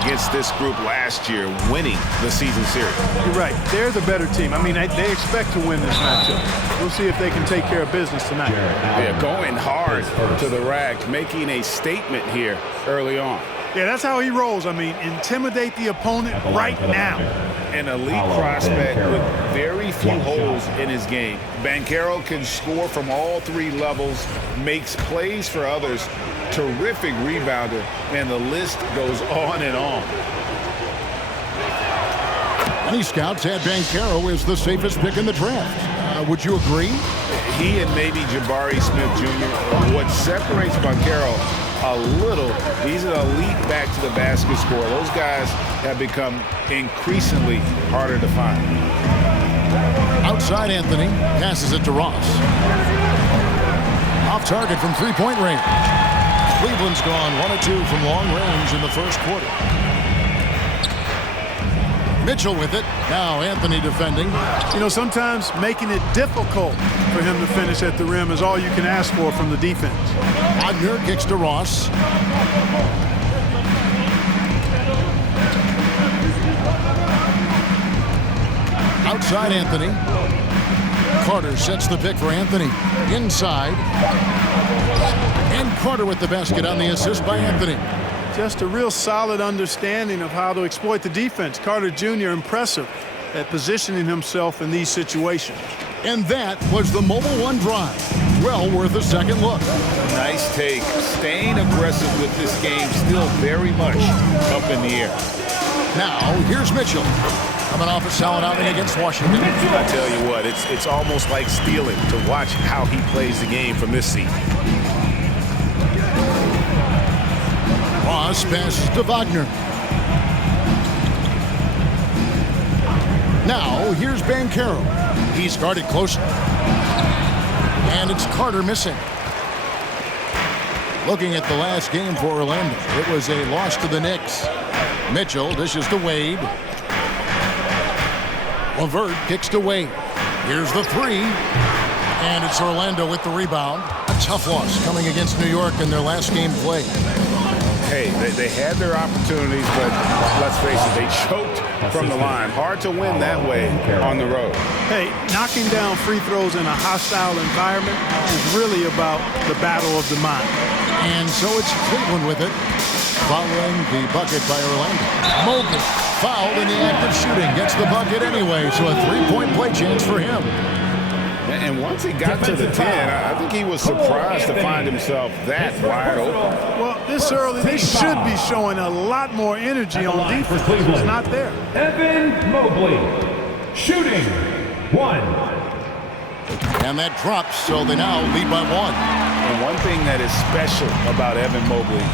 against this group last year, winning the season series. You're right. They're the better team. I mean, they expect to win this matchup. We'll see if they can take care of business tonight. Yeah, going hard to the rack, making a statement here early on. Yeah, that's how he rolls. I mean, intimidate the opponent right now. An elite prospect with very few holes in his game. Banchero can score from all three levels, makes plays for others, terrific rebounder, and the list goes on and on. Many scouts had Banchero as the safest pick in the draft. Would you agree? He and maybe Jabari Smith Jr. What separates Banchero a little, he's an elite back to the basket scorer. Those guys have become increasingly harder to find. Outside Anthony passes it to Ross. Off target from three-point range. Cleveland's gone 1 of 2 from long range in the first quarter. Mitchell with it. Now Anthony defending. You know, sometimes making it difficult for him to finish at the rim is all you can ask for from the defense. Wagner kicks to Ross. Outside Anthony. Carter sets the pick for Anthony. Inside. And Carter with the basket on the assist by Anthony. Just a real solid understanding of how to exploit the defense. Carter Jr. impressive at positioning himself in these situations. And that was the Mobile One drive. Well worth a second look. Nice take. Staying aggressive with this game, still very much up in the air. Now, here's Mitchell. Coming off a solid outing against Washington. I tell you what, it's almost like stealing to watch how he plays the game from this seat. Ross passes to Wagner. Now, here's Banchero. He's guarded closely. And it's Carter missing. Looking at the last game for Orlando, it was a loss to the Knicks. Mitchell dishes to Wade. LeVert kicks to Wade. Here's the three. And it's Orlando with the rebound. A tough loss coming against New York in their last game play. Hey, they had their opportunities, but let's face it, they choked from the line. Hard to win that way on the road. Hey, knocking down free throws in a hostile environment is really about the battle of the mind. And so it's Cleveland with it, following the bucket by Orlando. Mobley, fouled in the act of shooting, gets the bucket anyway, so a three-point play chance for him. And once he got to the 10, I think he was surprised to find himself that wide open. Well, this early, they should be showing a lot more energy on defense. It's not there. Evan Mobley, shooting, 1. And that drops, so they now lead by 1. And one thing that is special about Evan Mobley,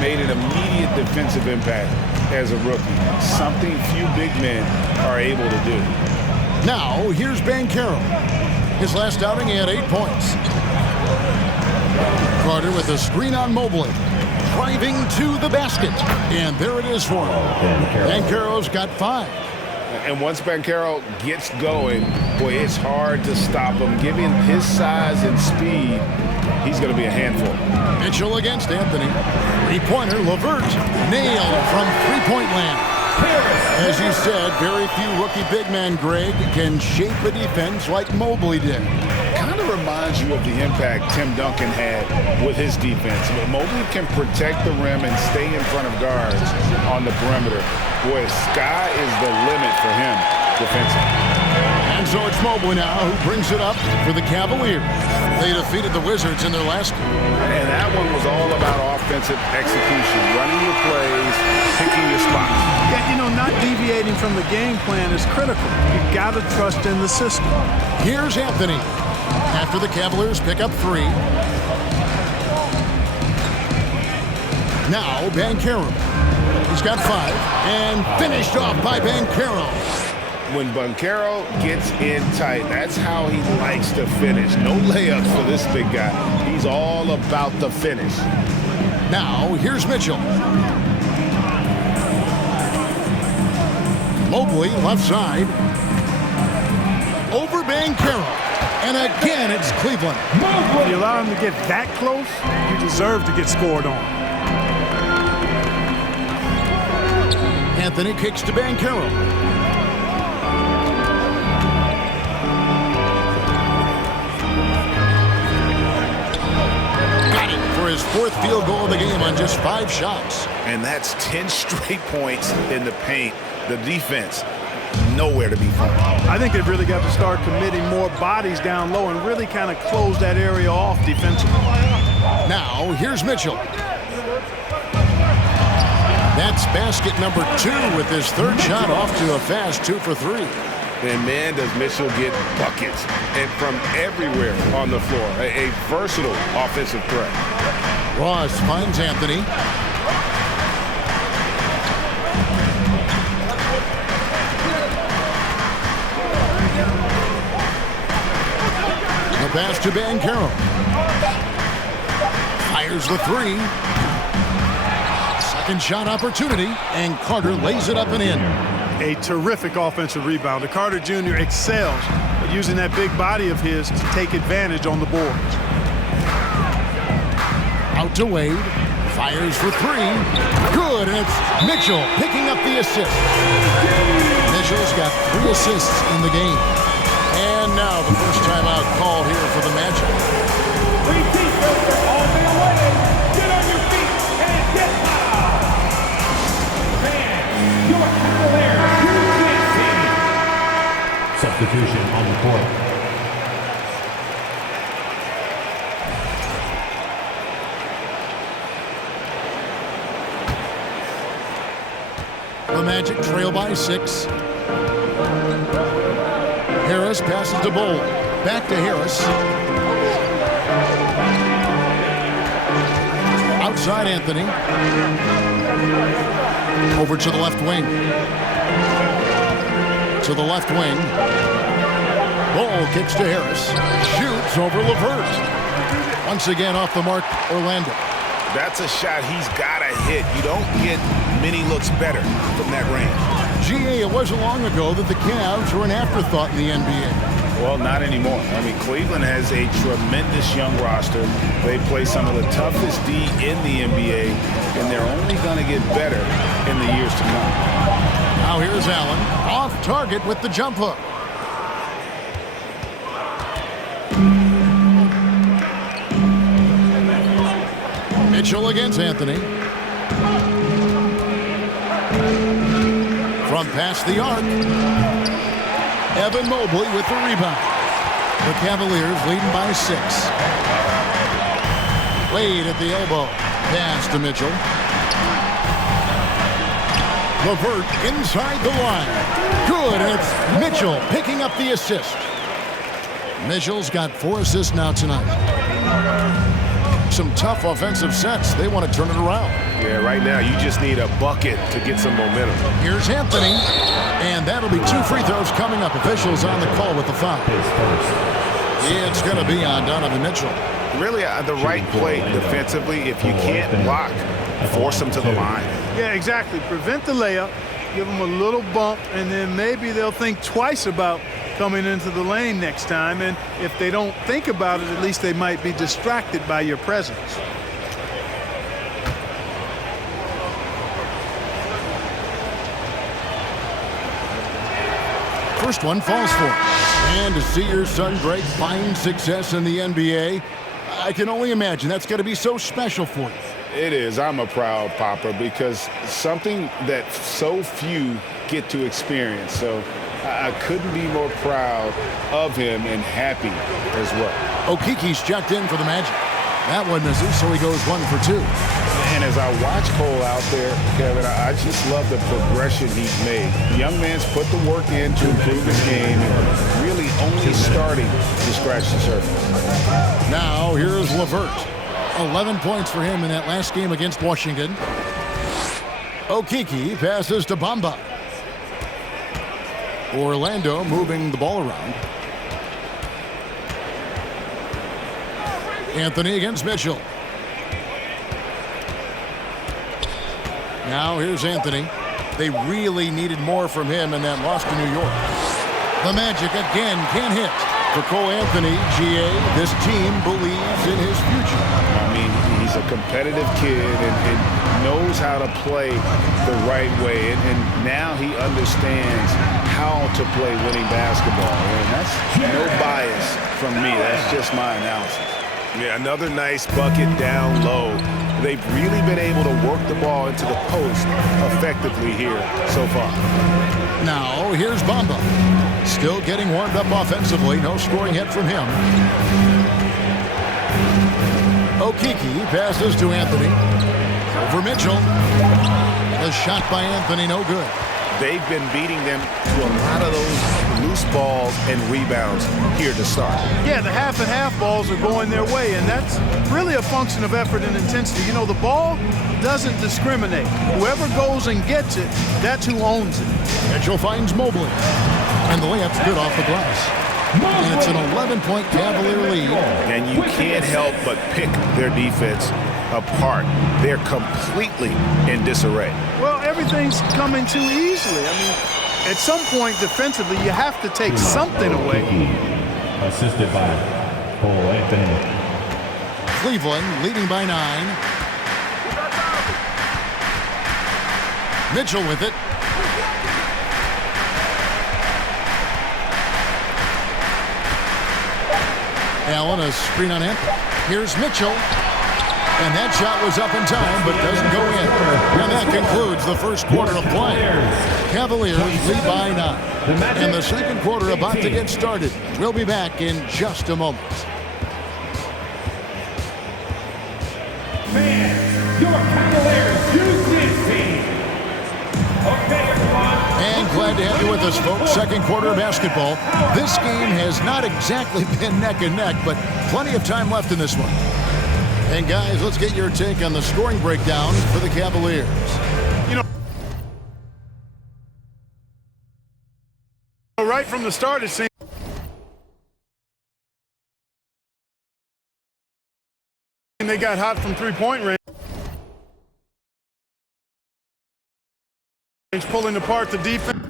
made an immediate defensive impact as a rookie. Something few big men are able to do. Now, here's Banchero. His last outing, he had 8 points. Carter with a screen on Mobley. Driving to the basket. And there it is for him. Banchero's got 5. And once Banchero gets going, boy, it's hard to stop him. Given his size and speed, he's going to be a handful. Mitchell against Anthony. Three-pointer, LeVert. Nailed from three-point land. As you said, very few rookie big men, Greg, can shape a defense like Mobley did. Kind of reminds you of the impact Tim Duncan had with his defense. Mobley can protect the rim and stay in front of guards on the perimeter. Boy, sky is the limit for him defensively. And so it's Mobley now who brings it up for the Cavaliers. They defeated the Wizards in their last game. And that one was all about offensive execution, running your plays, picking your spots. Yeah, you know, not deviating from the game plan is critical. You've got to trust in the system. Here's Anthony. After the Cavaliers pick up 3. Now Banchero. He's got 5. And finished off by Banchero. When Banchero gets in tight, that's how he likes to finish. No layups for this big guy. He's all about the finish. Now, here's Mitchell. Mobley, left side. Over Banchero. And again, it's Cleveland. If you allow him to get that close, you deserve to get scored on. Anthony kicks to Banchero. Got it for his 4th field goal of the game on just 5 shots. And that's 10 straight points in the paint. The defense, nowhere to be found. I think they've really got to start committing more bodies down low and really kind of close that area off defensively. Now, here's Mitchell. That's basket number 2 with his 3rd shot off to a fast 2 for 3. And man, does Mitchell get buckets and from everywhere on the floor. A versatile offensive threat. Ross finds Anthony. The pass to Banchero. Fires the 3. Second shot opportunity, and Carter lays it up and in. A terrific offensive rebounder. Carter Jr. excels at using that big body of his to take advantage on the boards. Out to Wade. Fires for 3. Good, and it's Mitchell picking up the assist. Mitchell's got 3 assists in the game. And now the first timeout called here for the Magic. Free defense are all the way. Get on your feet and get fouled. Fans, your Cavaliers, you can't see. Substitution on the court. The Magic trail by 6. Harris passes to Bowl. Back to Harris. Outside Anthony. Over to the left wing. To the left wing. Bowl kicks to Harris. Shoots over LeVert. Once again off the mark, Orlando. That's a shot he's got to hit. You don't get many looks better from that range. GA, it wasn't long ago that the Cavs were an afterthought in the NBA. Well, not anymore. I mean, Cleveland has a tremendous young roster. They play some of the toughest D in the NBA, and they're only going to get better in the years to come. Now here's Allen, off target with the jump hook. Mitchell against Anthony. From past the arc. Evan Mobley with the rebound. The Cavaliers leading by 6. Wade at the elbow. Pass to Mitchell. LeVert inside the line. Good, and it's Mitchell picking up the assist. Mitchell's got 4 assists now tonight. Some tough offensive sets. They want to turn it around. Yeah, right now you just need a bucket to get some momentum. Here's Anthony, and that'll be 2 free throws coming up. Officials on the call with the foul. It's going to be on Donovan Mitchell. Really, the right play defensively. If you can't block, force them to the line. Yeah, exactly. Prevent the layup, give them a little bump, and then maybe they'll think twice about coming into the lane next time. And if they don't think about it, at least they might be distracted by your presence. First one falls for him. And to see your son Greg find success in the NBA, I can only imagine that's going to be so special for you. It is. I'm a proud papa because something that so few get to experience. So I couldn't be more proud of him and happy as well. Okiki's checked in for the Magic. That one misses, so he goes 1 for 2. And as I watch Cole out there, Kevin, I just love the progression he's made. The young man's put the work in to improve his game and really only starting to scratch the surface. Now here's LeVert. 11 points for him in that last game against Washington. Okiki passes to Bamba. Orlando moving the ball around. Anthony against Mitchell. Now here's Anthony. They really needed more from him in that loss to New York. The Magic again can't hit. For Cole Anthony, GA, this team believes in his future. I mean, he's He's a competitive kid and knows how to play the right way. And now he understands how to play winning basketball. And that's no bias from me. That's just my analysis. Yeah, another nice bucket down low. They've really been able to work the ball into the post effectively here so far. Now, here's Bamba. Still getting warmed up offensively. No scoring hit from him. Okiki passes to Anthony. Over Mitchell. The shot by Anthony, no good. They've been beating them to a lot of those loose balls and rebounds here to start. Yeah, the half and half balls are going their way, and that's really a function of effort and intensity. You know, the ball doesn't discriminate. Whoever goes and gets it, that's who owns it. Mitchell finds Mobley. And the layup's good off the glass. And it's an 11-point Cavalier lead. And you can't help but pick their defense apart. They're completely in disarray. Well, everything's coming too easily. I mean, at some point defensively, you have to take something away. Assisted by Cole Anthony. Cleveland leading by 9. Mitchell with it. Allen, a screen on him. Here's Mitchell. And that shot was up in time, but doesn't go in. And that concludes the first quarter of play. Cavaliers lead by 9. And the second quarter about to get started. We'll be back in just a moment. Fans, your Cavaliers use this team. Okay, everyone. And glad to have you with us, folks. Second quarter of basketball. This game has not exactly been neck and neck, but plenty of time left in this one. And guys, let's get your take on the scoring breakdown for the Cavaliers. You know, right from the start, it seemed they got hot from three-point range, pulling apart the defense.